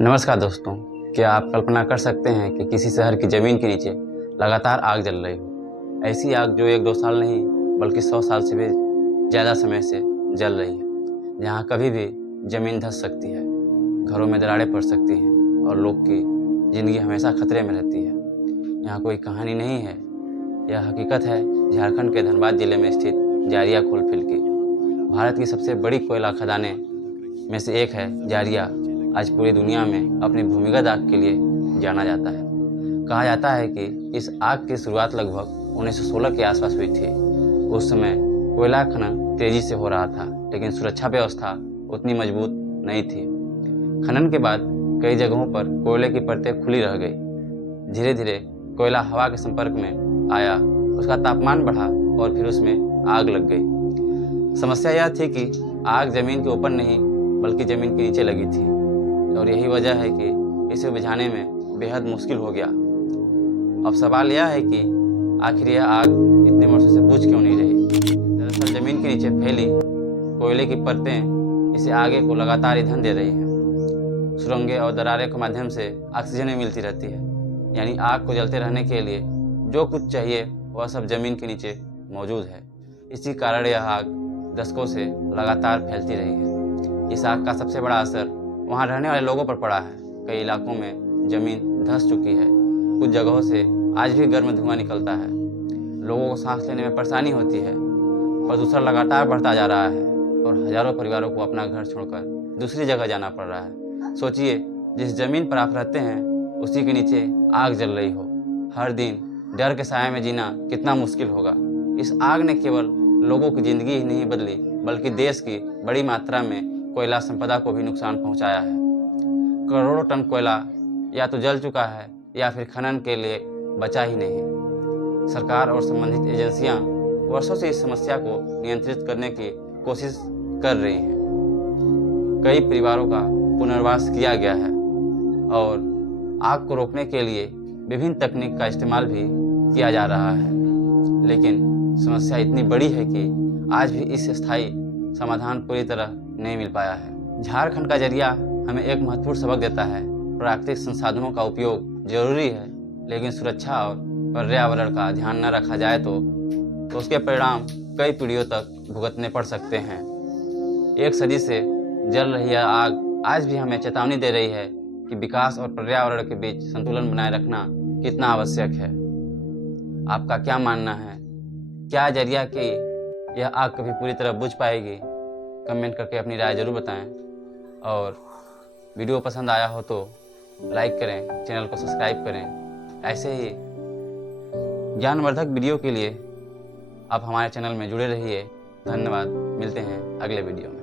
नमस्कार दोस्तों, क्या आप कल्पना कर सकते हैं कि किसी शहर की ज़मीन के नीचे लगातार आग जल रही हो। ऐसी आग जो 1-2 साल नहीं बल्कि 100 साल से भी ज़्यादा समय से जल रही है, जहाँ कभी भी ज़मीन धंस सकती है, घरों में दरारें पड़ सकती हैं और लोग की ज़िंदगी हमेशा खतरे में रहती है। यहाँ कोई कहानी नहीं है, यह हकीकत है झारखंड के धनबाद जिले में स्थित जारिया कोलफील्ड की। भारत की सबसे बड़ी कोयला खदानें में से एक है जारिया। आज पूरी दुनिया में अपनी भूमिगत आग के लिए जाना जाता है। कहा जाता है कि इस आग की शुरुआत लगभग 1916 के आसपास हुई थी। उस समय कोयला खनन तेजी से हो रहा था, लेकिन सुरक्षा व्यवस्था उतनी मजबूत नहीं थी। खनन के बाद कई जगहों पर कोयले की परतें खुली रह गई। धीरे धीरे कोयला हवा के संपर्क में आया, उसका तापमान बढ़ा और फिर उसमें आग लग गई। समस्या यह थी कि आग जमीन के ऊपर नहीं बल्कि जमीन के नीचे लगी थी और यही वजह है कि इसे बुझाने में बेहद मुश्किल हो गया। अब सवाल यह है कि आखिर यह आग इतने वर्षों से बुझ क्यों नहीं रही। दरअसल जमीन के नीचे फैली कोयले की परतें इसे आगे को लगातार ईंधन दे रही हैं। सुरंगें और दरारें के माध्यम से ऑक्सीजन भी मिलती रहती है, यानी आग को जलते रहने के लिए जो कुछ चाहिए वह सब जमीन के नीचे मौजूद है। इसी कारण यह आग दशकों से लगातार फैलती रही है। इस आग का सबसे बड़ा असर वहाँ रहने वाले लोगों पर पड़ा है। कई इलाकों में जमीन धंस चुकी है, कुछ जगहों से आज भी गर्म धुआं निकलता है। लोगों को सांस लेने में परेशानी होती है। प्रदूषण लगातार बढ़ता जा रहा है और हजारों परिवारों को अपना घर छोड़कर दूसरी जगह जाना पड़ रहा है। सोचिए, जिस जमीन पर आप रहते हैं उसी के नीचे आग जल रही हो। हर दिन डर के साए में जीना कितना मुश्किल होगा। इस आग ने केवल लोगों की जिंदगी ही नहीं बदली, बल्कि देश की बड़ी मात्रा में कोयला संपदा को भी नुकसान पहुंचाया है। करोड़ों टन कोयला या तो जल चुका है या फिर खनन के लिए बचा ही नहीं। सरकार और संबंधित एजेंसियां वर्षों से इस समस्या को नियंत्रित करने की कोशिश कर रही हैं। कई परिवारों का पुनर्वास किया गया है और आग को रोकने के लिए विभिन्न तकनीक का इस्तेमाल भी किया जा रहा है, लेकिन समस्या इतनी बड़ी है कि आज भी इस स्थायी समाधान पूरी तरह नहीं मिल पाया है। झारखंड का जरिया हमें एक महत्वपूर्ण सबक देता है। प्राकृतिक संसाधनों का उपयोग जरूरी है, लेकिन सुरक्षा और पर्यावरण का ध्यान न रखा जाए तो उसके परिणाम कई पीढ़ियों तक भुगतने पड़ सकते हैं। एक सदी से जल रही यह आग आज भी हमें चेतावनी दे रही है कि विकास और पर्यावरण के बीच संतुलन बनाए रखना कितना आवश्यक है। आपका क्या मानना है? क्या जरिया की यह आग कभी पूरी तरह बुझ पाएगी? कमेंट करके अपनी राय जरूर बताएं और वीडियो पसंद आया हो तो लाइक करें, चैनल को सब्सक्राइब करें। ऐसे ही ज्ञानवर्धक वीडियो के लिए आप हमारे चैनल में जुड़े रहिए। धन्यवाद, मिलते हैं अगले वीडियो में।